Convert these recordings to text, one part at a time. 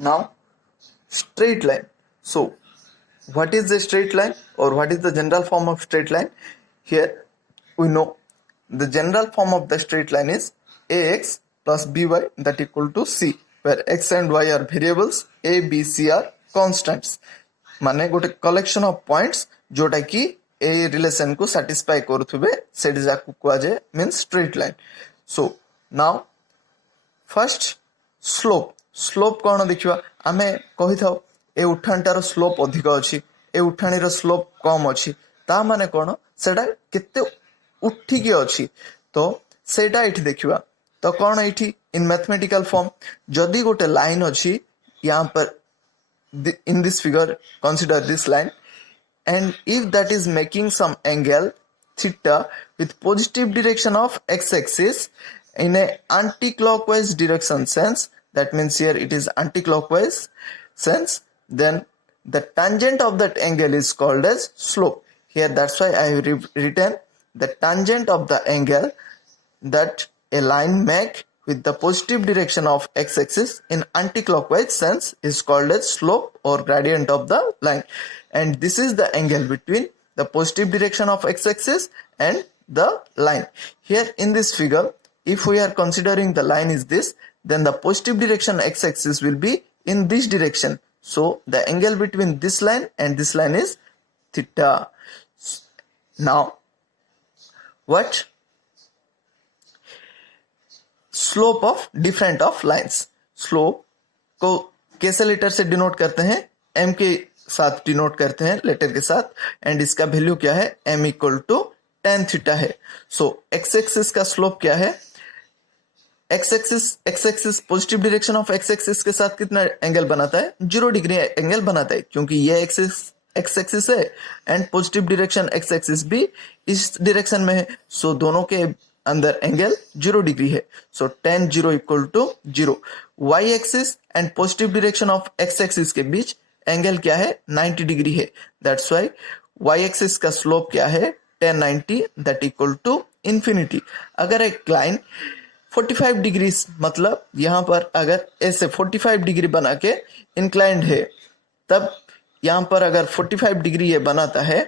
Now straight line. So what is the straight line or what is the general form of straight line? Here we know the general form of the straight line is ax plus by that equal to c, where x and y are variables, a b c are constants. माने गोटे collection of points जोटा कि a relation को satisfy करुथुबे set जाकु कुआ जे means straight line. So now first slope. Slope कौन देखिबा आमे कहि थाओ ए उठानटार स्लोप अधिक अछि, ए उठाणीर स्लोप कम अछि, ता माने कौन सेटा केते उठिकी अछि, तो सेटा एठी देखिबा. तो कौन एठी इन मैथमेटिकल फॉर्म जदी गोटे लाइन अछि यहाँ पर in this figure, consider this line, and if that is making some angle theta with positive direction of x-axis in a anti-clockwise direction sense, that means here it is anti-clockwise sense, then the tangent of that angle is called as slope. Here that's why I have written the tangent of the angle that a line make with the positive direction of x-axis in anti-clockwise sense is called as slope or gradient of the line, and this is the angle between the positive direction of x-axis and the line. Here in this figure, if we are considering the line is this, then the positive direction x-axis will be in this direction, so the angle between this line and this line is theta. Now what slope of different of lines. Slope को कैसे letter से denote करते हैं? m के साथ denote करते हैं letter के साथ, एंड इसका वैल्यू क्या है? m equal to tan theta है. सो x एक्सिस का स्लोप क्या है? x axis positive direction of x axis के साथ कितना एंगल बनाता है? 0 डिग्री एंगल बनाता है, क्योंकि ये x एक्सिस है and positive direction x axis भी इस डायरेक्शन में है, सो दोनों के अंदर एंगल 0 डिग्री है. So tan 0 equal to 0. y axis and positive direction of x axis के बीच एंगल क्या है? 90 डिग्री है. दैट्स व्हाई y एक्सिस का स्लोप क्या है? tan 90 that equal to infinity. अगर एक लाइन 45 डिग्री, मतलब यहाँ पर अगर ऐसे 45 डिग्री बना के इंक्लाइंड है, तब यहाँ पर अगर 45 डिग्री ये बनाता है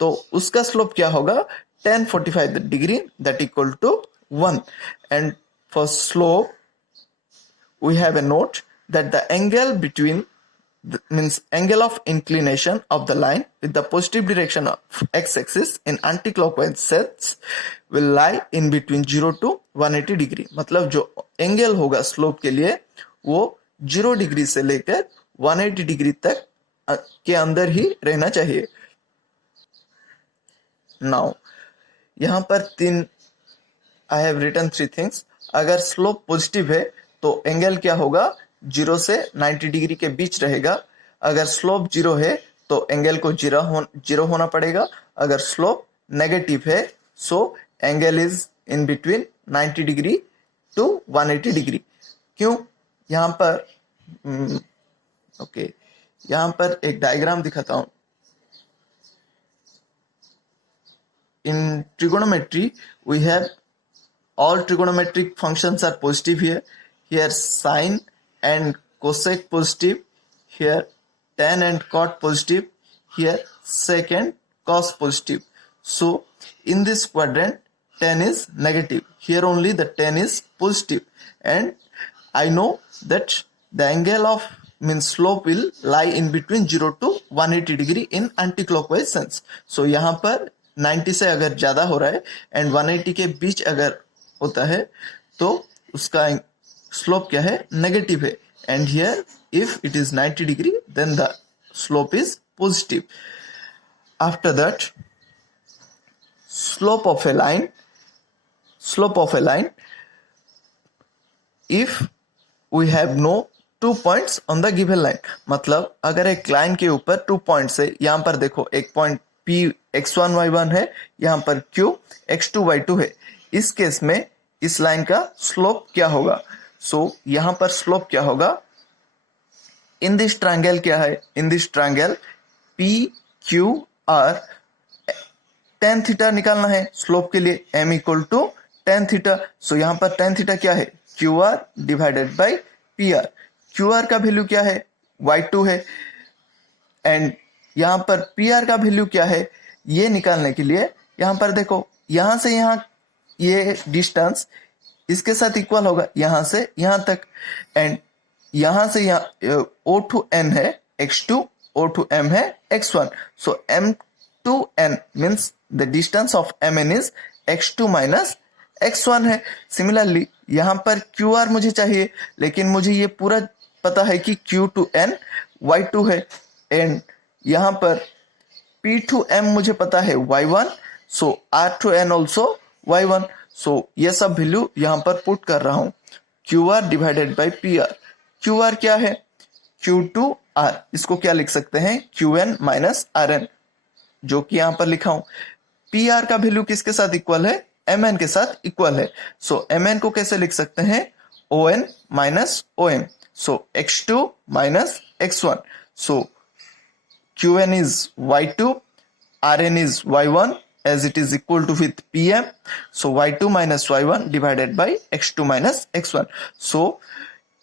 तो उसका स्लोप क्या होगा? tan 45 degree that equal to 1. And for slope we have a note that the angle between means angle of inclination of the line with the positive direction of x-axis in anti-clockwise sense will lie in between 0 to 180 degree. मतलब जो angle होगा slope के लिए वो 0 degree से लेकर 180 degree तक के अंदर ही रहना चाहिए. Now यहाँ पर आई हैव रिटन 3 थिंग्स. अगर स्लोप पॉजिटिव है तो एंगल क्या होगा? 0 से 90 डिग्री के बीच रहेगा. अगर स्लोप 0 है तो एंगल को 0 होना पड़ेगा. अगर स्लोप नेगेटिव है so angle is in between 90 degree to 180 degree. क्यों? यहाँ पर यहाँ पर एक डायग्राम दिखाता हूँ. In trigonometry, we have all trigonometric functions are positive here. Here sine and cosec positive. Here tan and cot positive. Here sec and cos positive. So in this quadrant, tan is negative. Here only the tan is positive. And I know that the angle of means slope will lie in between 0 to 180 degree in anti-clockwise sense. So यहाँ पर 90 से अगर ज्यादा हो रहा है and 180 के बीच अगर होता है तो उसका स्लोप क्या है? नेगेटिव है. And here if it is 90 degree then the slope is positive. After that slope of a line if we have know 2 points on the given line. मतलब अगर एक लाइन के ऊपर 2 पॉइंट्स है, यहाँ पर देखो एक पॉइंट P x1 y1 है, यहाँ पर Q x2 y2 है. इस केस में इस लाइन का स्लोप क्या होगा? सो यहाँ पर स्लोप क्या होगा? इन दिस ट्रायंगल क्या है? In this triangle P Q R tan theta निकालना है स्लोप के लिए. m equal to tan theta. So यहाँ पर tan थीटा क्या है? QR divided by PR. QR का वैल्यू क्या है, y2 है, एंड यहाँ पर PR का वैल्यू क्या है, ये निकालने के लिए यहाँ पर देखो, यहाँ से यहाँ ये डिस्टेंस इसके साथ इक्वल होगा, यहाँ से यहाँ तक, एंड यहाँ से यहाँ O to N है x2, O to M है x1, so M to N means the distance of Mn is x2 minus x1 है। सिमिलरली यहाँ पर QR मुझे चाहिए, लेकिन मुझे ये पूरा पता है कि Q to N y2 है, एंड यहाँ पर P to M मुझे पता है y1, so R to N also y1, so ये सब वैल्यू यहाँ पर पुट कर रहा हूँ। QR divided by PR, QR क्या है, Q to R, इसको क्या लिख सकते हैं, QN माइनस RN, जो कि यहाँ पर लिखा हूँ। PR का वैल्यू किसके साथ इक्वल है, MN के साथ इक्वल है, सो MN को कैसे लिख सकते हैं, ON minus OM, so x2 minus x1, so QN is y2, RN is y1 as it is equal to with PM, so y2 minus y1 divided by x2 minus x1. So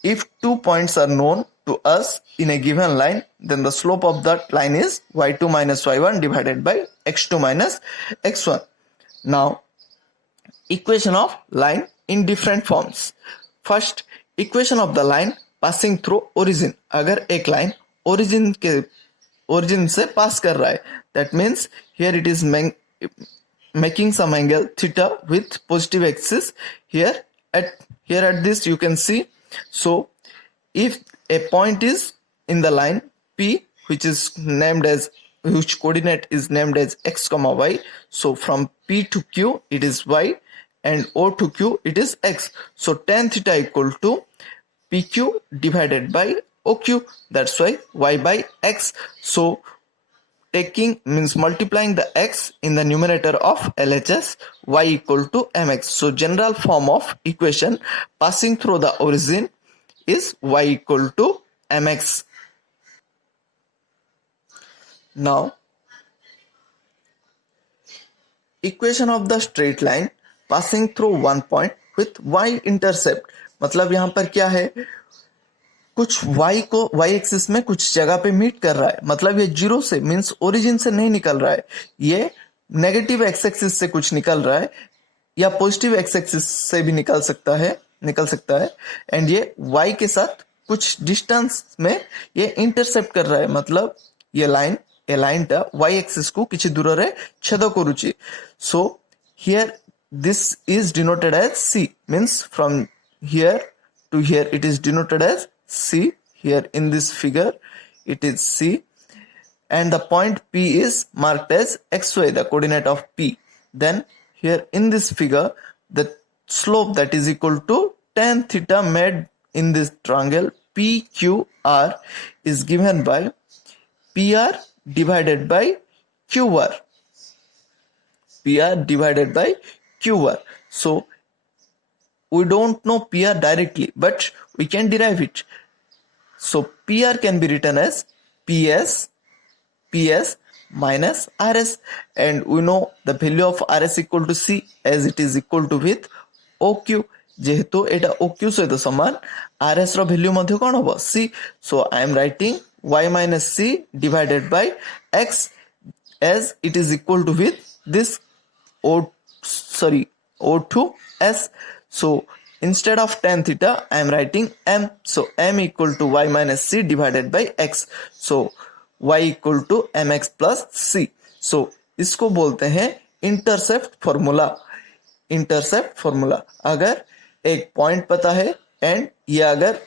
if 2 points are known to us in a given line, then the slope of that line is y2 minus y1 divided by x2 minus x1. Now equation of line in different forms. First, equation of the line passing through origin. अगर एक line origin से pass कर रहा है, that means here it is making some angle theta with positive axis. Here at this you can see. So if a point is in the line P, which coordinate is named as x comma y, so from P to Q it is y, and O to Q it is x, so tan theta equal to PQ divided by OQ, that's why y by x. So taking means multiplying the x in the numerator of LHS, y equal to mx. So general form of equation passing through the origin is y equal to mx. Now equation of the straight line passing through one point with y intercept, मतलब यहाँ पर क्या है, कुछ y को y axis में कुछ जगह पे मीट कर रहा है, मतलब ये जीरो से मींस ओरिजिन से नहीं निकल रहा है, ये नेगेटिव एक्स एक्सिस से कुछ निकल रहा है या पॉजिटिव एक्स एक्सिस से भी निकल सकता है, एंड ये y के साथ कुछ डिस्टेंस में ये इंटरसेप्ट कर रहा है, मतलब ये लाइनটা y एक्सिस को किसी दूରରେ छेद କରୁଛି। So here this is denoted as C, means from here to here it is denoted as C. Here in this figure it is C, and the point P is marked as xy, the coordinate of P. Then here in this figure the slope that is equal to tan theta made in this triangle PQR is given by PR divided by QR. PR divided by QR. So we don't know PR directly, but we can derive it. So PR can be written as PS minus RS, and we know the value of RS equal to C as it is equal to with OQ. जेहेतु एटा OQ सहित समान, RS रो value मध्ये कोन होबो C, so I am writing y minus C divided by x as it is equal to with this O to S. So instead of tan theta I am writing m, so m equal to y minus C divided by x, so y equal to mx plus C. So इसको बोलते हैं intercept formula. अगर एक point पता है and ये अगर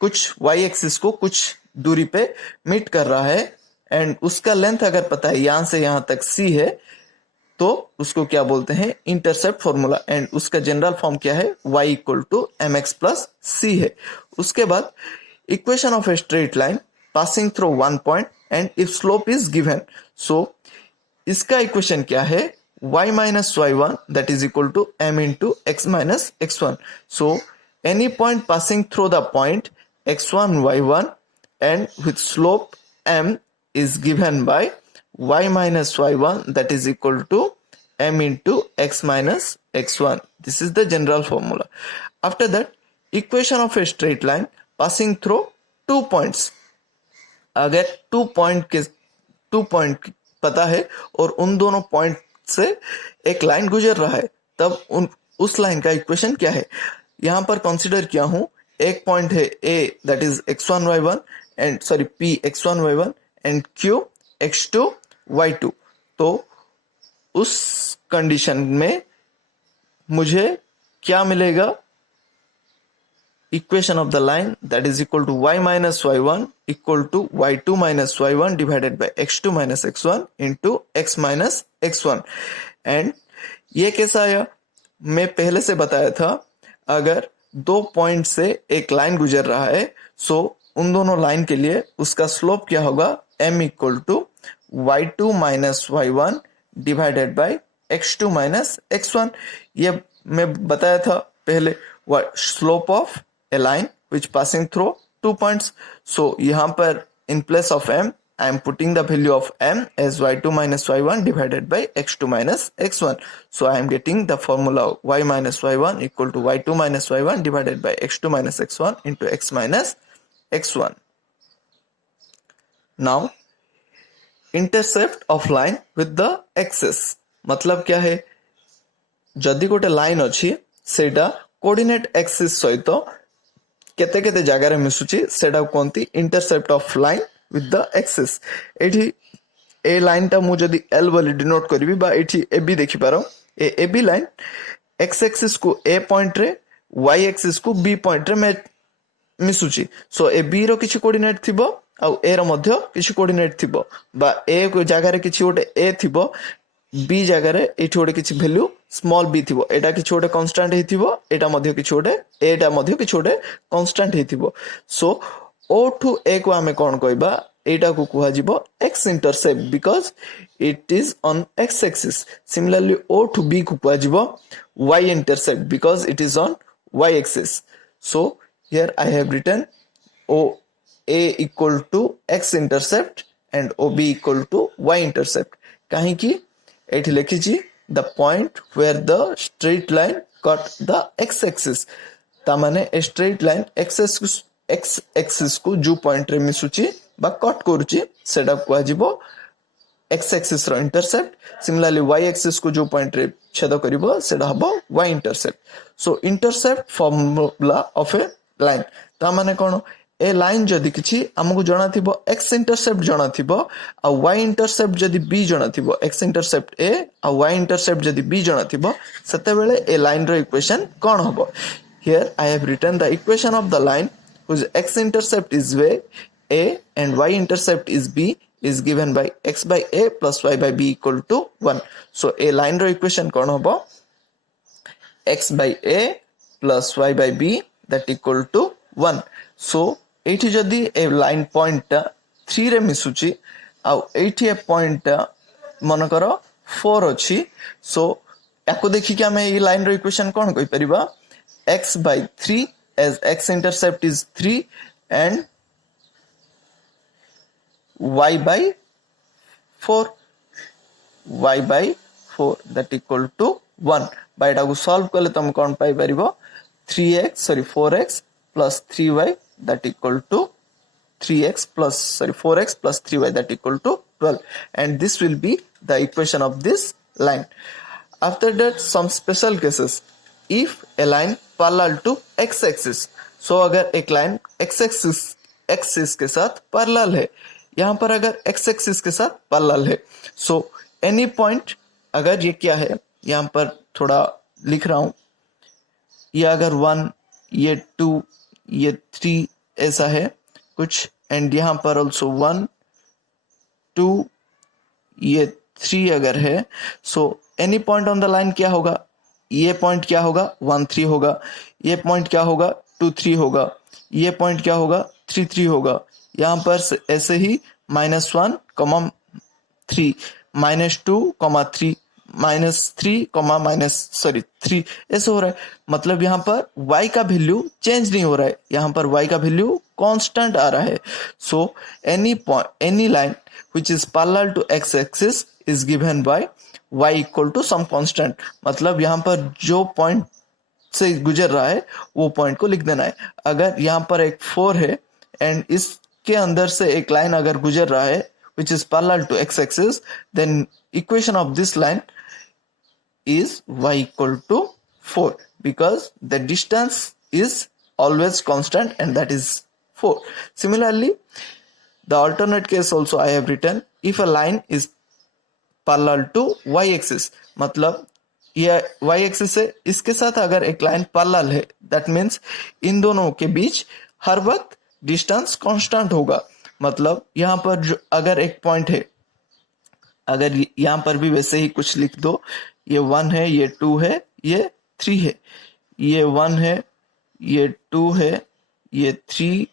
कुछ y एक्सिस को कुछ दूरी पे मीट कर रहा है एंड उसका लेंथ अगर पता है यहां से यहां तक c है, तो उसको क्या बोलते हैं, इंटरसेप्ट फॉर्मूला, एंड उसका जनरल फॉर्म क्या है, y equal to mx plus c है। उसके बाद equation of a straight line passing through one point and if slope is given, so इसका इक्वेशन क्या है, y minus y1 that is equal to m into x minus x1. So any point passing through the point x1 y1 and with slope m is given by y minus y1 that is equal to m into x minus x1. This is the general formula. After that, equation of a straight line passing through 2 points. अगर 2 point पता है और उन दोनों point से एक line गुजर रहा है, तब उस लाइन का इक्वेशन क्या है? यहाँ पर कंसीडर किया हूं, एक पॉइंट है A that is x1 y1 and P x1 y1 and Q x2 y2. तो उस कंडीशन में मुझे क्या मिलेगा? Equation of the line that is equal to y minus y1 equal to y2 minus y1 divided by x2 minus x1 into x minus x1. And ये कैसा आया? मैं पहले से बताया था, अगर 2 पॉइंट से एक लाइन गुजर रहा है, सो उन दोनों लाइन के लिए उसका स्लोप क्या होगा? m equal to y2 minus y1 divided by x2 minus x1. ये मैं बताया था पहले, slope of a line which passing through 2 points. So यहाँ पर in place of m I am putting the value of m as y2 minus y1 divided by x2 minus x1. So I am getting the formula y minus y1 equal to y2 minus y1 divided by x2 minus x1 into x minus x1. Now intercept of line with the axis मतलब क्या है? जदि गोटे line अच्छी सेटा coordinate axis सहित केते केते जगह मिसुची सेटा कहती intercept of line with the axis. एठी ए लाइन टा मु जदी एल बोली डिनोट करबी बा एठी ए बी देखि पारो, A B line X axis को ए पॉइंट रे, वाई एक्सिस को बी पॉइंट रे मिसुची. सो ए बी रो किछि कोऑर्डिनेट थिबो आ ए रो मध्य किछि कोऑर्डिनेट थिबो, बा ए को जगह रे किछि गोटे ए थिबो, बी जगह रे एठी गोटे किछि वैल्यू स्मॉल बी थिबो. एटा किछि गोटे कांस्टेंट हेथिबो, एटा मध्य किछि गोटे, एटा मध्य किछि गोटे कांस्टेंट हेथिबो. सो ओ टू ए को हमें कोन कहबा? एटा को कुहा जिवो x intercept because it is on x axis. Similarly O to B को कुहा जिवो y intercept because it is on y axis. So here I have written O A equal to x intercept and O B equal to y intercept. काहे कि एठी लिखिछि the point where the straight line cut the x axis. ता माने a straight line x axis को जो point रे मिसुची बा cut करूची सेटा को जिवो x axis रो इंटरसेप्ट. सिमिलरली y axis को जो पॉइंट रे छेद करिवो सेटा हबो y intercept. So intercept formula of a line. ता माने कोन? ए लाइन जदि किछि हमकु जणा थिबो x इंटरसेप्ट जणा थिबो आ y इंटरसेप्ट जदि b जणा थिबो, x इंटरसेप्ट a आ y इंटरसेप्ट जदि b जणा थिबो, सेते बेले ए लाइन रो इक्वेशन कोन हबो? Here I have written the equation of the line whose x intercept is a and y intercept is b is given by x by a plus y by b equal to 1. So a line रो equation कोन हबो? x by a plus y by b that equal to 1. So एठी जदि ए line point टा 3 रे मिसुची आ एठी ए point टा मन करो 4 अछि. सो याको देखि कि हमें ए लाइन रो इक्वेशन कोन कहि परिबा? x by 3 as x intercept is 3 and y by 4 that equal to 1. Bye एटा को सॉल्व करले तुम कोन पाई परिबो? 4x plus 3y that equal to 4x plus 3y that equal to 12, and this will be the equation of this line. After that, some special cases. If a line parallel to x axis, so अगर एक line x axis के साथ parallel है, यहाँ पर अगर x axis के साथ parallel है, so any point, अगर ये क्या है, यहाँ पर थोड़ा लिख रहा हूं, ये अगर 1, ये 2, ये 3 ऐसा है कुछ, एंड यहाँ पर ऑल्सो 1, 2, ये 3 अगर है, so any point on the line क्या होगा? ये पॉइंट क्या होगा? 1, 3 होगा. ये पॉइंट क्या होगा? 2, 3 होगा. ये पॉइंट क्या होगा? 3, 3 होगा. यहाँ पर ऐसे ही -1, -3, -2, 3, -3, -3 ऐसे हो रहा है. मतलब यहाँ पर y का वैल्यू चेंज नहीं हो रहा है, यहाँ पर y का वैल्यू कांस्टेंट आ रहा है. So any line which is parallel to x axis is given by y equal to some constant. मतलब यहाँ पर जो पॉइंट से गुजर रहा है वो पॉइंट को लिख देना है। अगर यहाँ पर एक 4 है एंड इसके अंदर से एक लाइन अगर गुजर रहा है which is parallel to x axis, then equation of this line is y equal to 4 because the distance is always constant and that is 4. Similarly, the alternate case also I have written, if a line is parallel to y axis, मतलब ये y axis है, इसके साथ अगर एक line parallel है that means in दोनों के बीच हर वक्त डिस्टेंस कांस्टेंट होगा। मतलब यहाँ पर जो अगर एक पॉइंट है, अगर यहाँ पर भी वैसे ही कुछ लिख दो, ये 1 है, ये 2 है, ये 3 है, ये 1 है, ये 2 है, ये 3,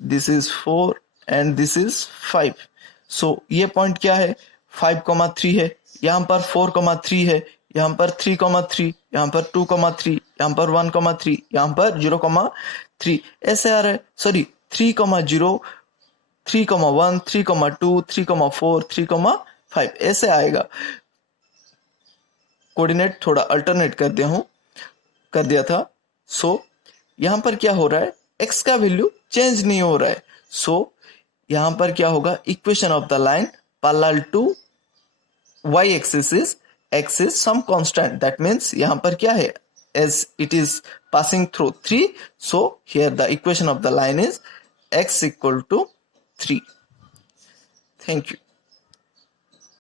this is 4 and this is 5। सो ये पॉइंट क्या है, 5,3 है, यहाँ पर 4,3 है, यहाँ पर 3,3, यहाँ पर 2,3, यहाँ पर 1,3, यहाँ पर 0,3 ऐसे आ रहा है। सॉरी 3,0, 3,1, 3,2, 3,4, 3,5 ऐसे आएगा। कोऑर्डिनेट थोड़ा अल्टरनेट कर दिया था। सो यहाँ पर क्या हो रहा है, x का वैल्यू चेंज नहीं हो रहा है। सो यहाँ पर क्या होगा, equation of the line parallel to y axis is x is some constant, that means यहाँ पर क्या है, as it is passing through 3, so here the equation of the line is x equal to 3. Thank you.